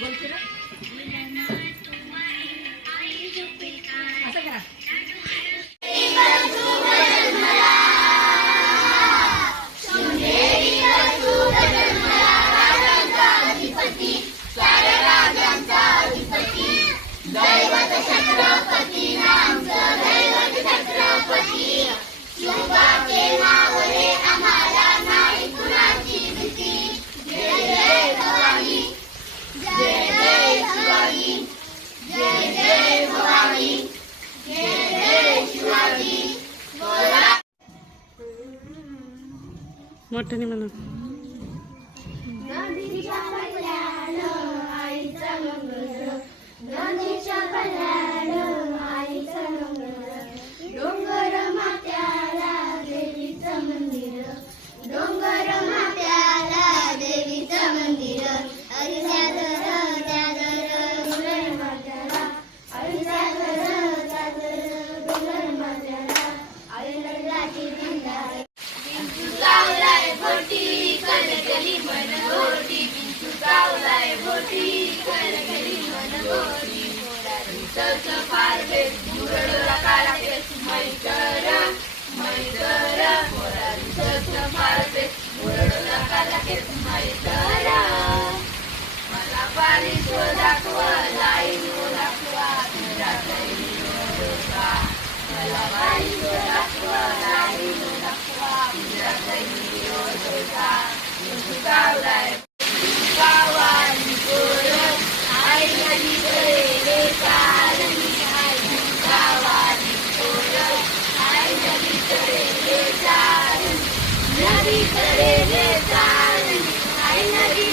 बोलते ना असं करा. मोठ्याने म्हणा. डोंगर मात्याला देवीचं मंदिर, डोंगर मात्याला देवीचं मंदिर, अरिसा घर त्या घर डोंगर मात्याला, अरिसा घर त्या घर डोंगर मात्याला, आईलाची दिंडाई. बिंचू गावलाय भोटी कलकली मन गोटी, बिंचू गावलाय भोटी कलकली मन गोटी, मोराचं फार बेस मुरडला काला केस मैकर मैकर, मोराचं फार बेस मुरडला काला केस मैकर. मला पाणी शो दाखवा लाईन दाखवा तुझ्या का, मला पाणी शो दाखवा लाईन दाखवा तुझ्या का. गावलाय गावानी गोर आई नदी रे चालनी, आई गावानी गोर आई नदी रे चालनी, नदी रे चालनी आई नदी